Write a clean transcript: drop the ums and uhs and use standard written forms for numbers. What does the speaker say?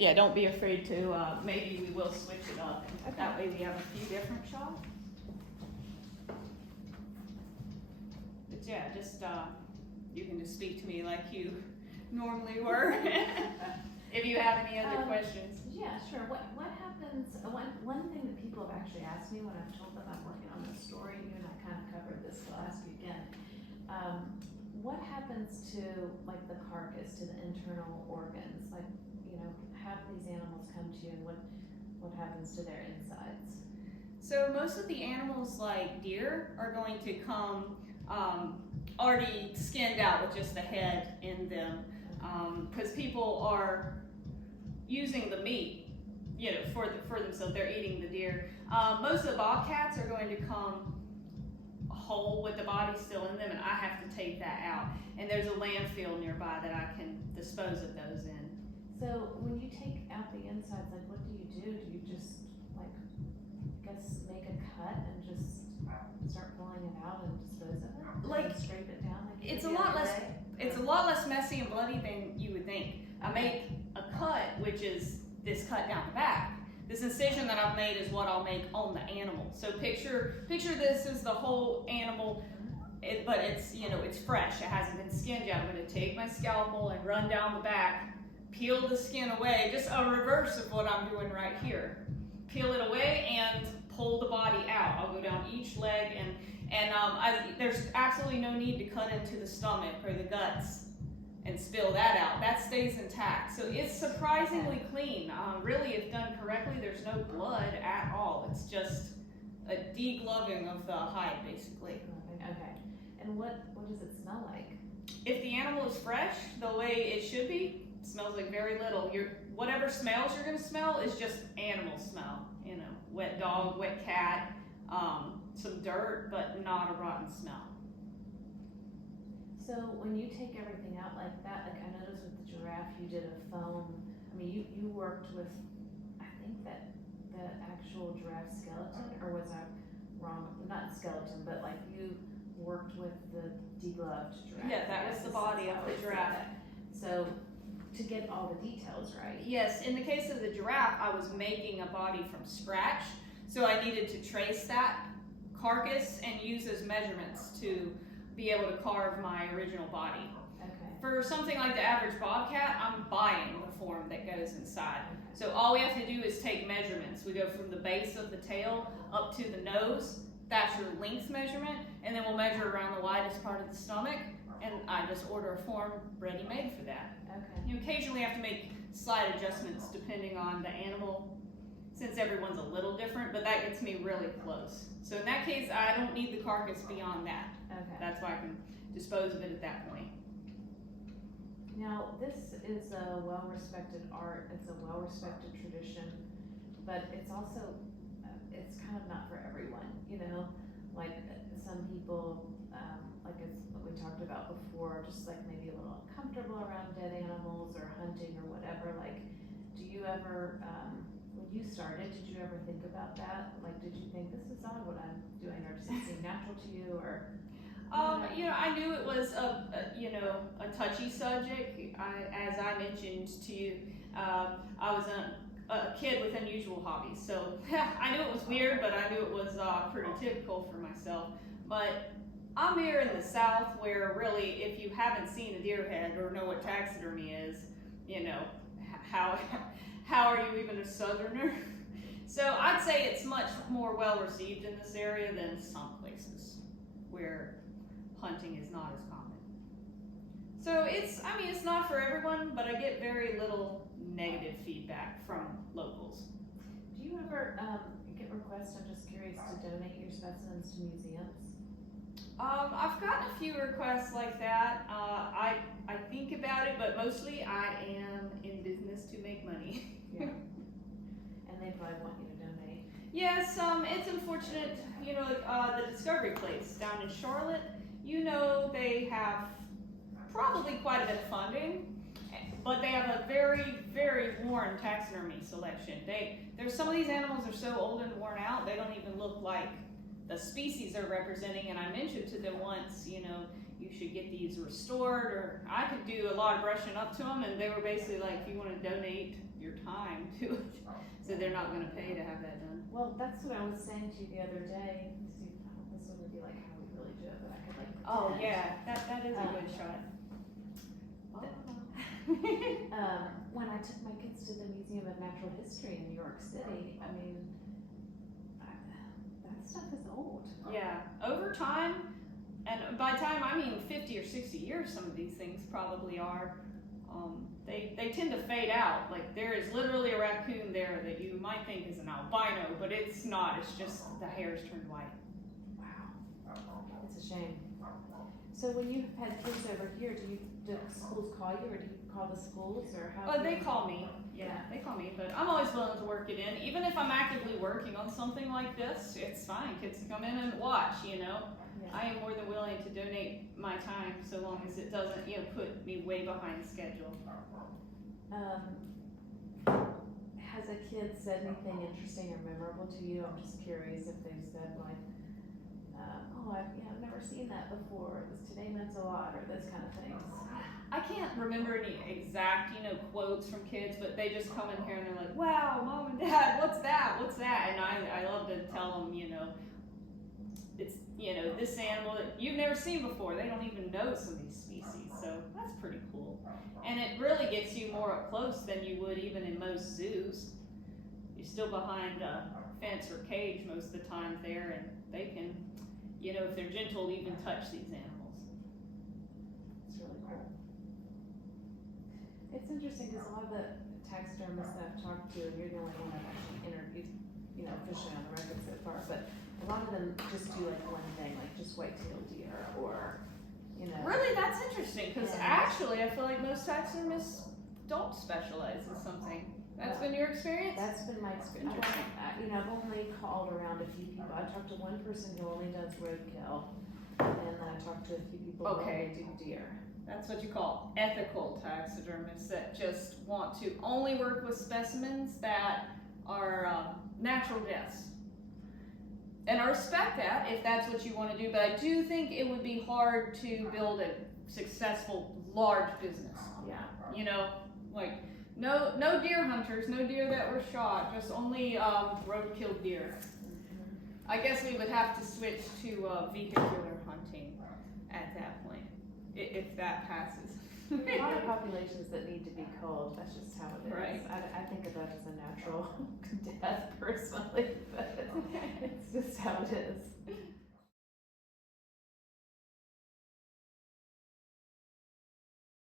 yeah, don't be afraid to, maybe we will switch it up. Okay. That way we have a few different shots. But yeah, just, you can just speak to me like you normally were. If you have any other questions. Yeah, sure. What happens, one thing that people have actually asked me when I've told them I'm working on this story, you and I kind of covered this, so I'll ask you again. What happens to like the carcass, to the internal organs? Like, you know, have these animals come to you and what happens to their insides? So most of the animals like deer are going to come already skinned out with just the head in them, because people are using the meat, you know, for themselves. They're eating the deer. Most of the bobcats are going to come whole with the body still in them, and I have to take that out. And there's a landfill nearby that I can dispose of those in. So when you take out the insides, like what do? Do you just like, I guess, make a cut and just start pulling it out and dispose of it? Like, and scrape it down? Like it's a lot less. It's a lot less messy and bloody than you would think. I make a cut, which is this cut down the back. This incision that I've made is what I'll make on the animal. So picture this as the whole animal, but it's, you know, it's fresh. It hasn't been skinned yet. I'm going to take my scalpel and run down the back, peel the skin away, just a reverse of what I'm doing right here. Peel it away and pull the body out. I'll go down each leg, and there's absolutely no need to cut into the stomach or the guts and spill that out. That stays intact. So it's surprisingly clean. Really, if done correctly, there's no blood at all. It's just a degloving of the hide, basically. Okay. And what does it smell like? If the animal is fresh, the way it should be, it smells like very little. Whatever smells you're going to smell is just animal smell. You know, wet dog, wet cat, some dirt, but not a rotten smell. So when you take everything out like that, like I noticed with the giraffe, you did a foam. I mean, you worked with, I think that the actual giraffe skeleton, or was I wrong? Not skeleton, but like you worked with the degloved giraffe. Yeah, that was the body of the giraffe. So to get all the details right. Yes, in the case of the giraffe, I was making a body from scratch, so I needed to trace that carcass and use those measurements to be able to carve my original body. Okay. For something like the average bobcat, I'm buying the form that goes inside. So all we have to do is take measurements. We go from the base of the tail up to the nose. That's your length measurement, and then we'll measure around the widest part of the stomach, and I just order a form ready-made for that. Okay. You occasionally have to make slight adjustments depending on the animal, since everyone's a little different, but that gets me really close. So in that case, I don't need the carcass beyond that. Okay. That's why I can dispose of it at that point. Now, this is a well-respected art. It's a well-respected tradition, but it's also, it's kind of not for everyone, you know? Like some people, like it's what we talked about before, just like maybe a little uncomfortable around dead animals or hunting or whatever. Like, do you ever, when you started, did you ever think about that? Like, did you think this is odd what I'm doing, or does it seem natural to you, or? You know, I knew it was a touchy subject. As I mentioned to you, I was a kid with unusual hobbies, so I knew it was weird, but I knew it was pretty typical for myself. But I'm here in the South, where really, if you haven't seen a deer head or know what taxidermy is, you know, how are you even a Southerner? So I'd say it's much more well received in this area than some places where hunting is not as common. So it's not for everyone, but I get very little negative feedback from locals. Do you ever get requests, I'm just curious, to donate your specimens to museums? I've gotten a few requests like that. I think about it, but mostly I am in business to make money. Yeah. And they probably want you to donate. Yes, it's unfortunate, you know, the Discovery Place down in Charlotte, you know, they have probably quite a bit of funding, but they have a very, very worn taxidermy selection. There's some of these animals are so old and worn out, they don't even look like the species they're representing, and I mentioned to them once, you know, you should get these restored, or I could do a lot of brushing up to them, and they were basically like, if you want to donate your time to it. So they're not gonna pay to have that done. Well, that's what I was saying to you the other day. See, this wouldn't be like how we really do it, but I could like Oh, pretend. yeah, that is a good shot. When I took my kids to the Museum of Natural History in New York City, I mean, that stuff is old. Yeah, over time, and by time I mean 50 or 60 years, some of these things probably are. They tend to fade out. Like there is literally a raccoon there that you might think is an albino, but it's not. It's just the hair's turned white. Wow, it's a shame. So when you've had kids over here, do schools call you, or do you call the schools, or how? Oh, they call me. Yeah, they call me, but I'm always willing to work it in. Even if I'm actively working on something like this, it's fine. Kids can come in and watch, you know. Yeah. I am more than willing to donate my time so long as it doesn't, you know, put me way behind schedule. Has a kid said anything interesting or memorable to you? I'm just curious if they've said like, I've never seen that before. Today meant a lot, or those kind of things. I can't remember any exact, you know, quotes from kids, but they just come in here and they're like, wow, Mom and Dad, what's that? What's that? And I love to tell them, you know, it's, you know, this animal that you've never seen before. They don't even know some of these species, so that's pretty cool. And it really gets you more up close than you would even in most zoos. You're still behind a fence or cage most of the time there, and they can, you know, if they're gentle, even touch these animals. It's really cool. It's interesting because a lot of the taxidermists that I've talked to, and you're the only one I've actually interviewed, you know, officially on the record so far, but a lot of them just do like one thing, like just white-tailed deer, or, you know. Really, that's interesting, because Yeah. actually I feel like most taxidermists don't specialize in something. That's been your experience? That's been my experience. You know, I've only called around a few people. I talked to one person who only does roadkill, and then I talked to a few people who only do deer. That's what you call ethical taxidermists, that just want to only work with specimens that are natural deaths. And I respect that if that's what you want to do, but I do think it would be hard to build a successful large business. Yeah. You know, like no deer hunters, no deer that were shot, just only roadkill deer. I guess we would have to switch to vehicular hunting at that point, if that passes. There are a lot of populations that need to be culled. That's just how it is. Right. I think of that as a natural death personally, but it's just how it is.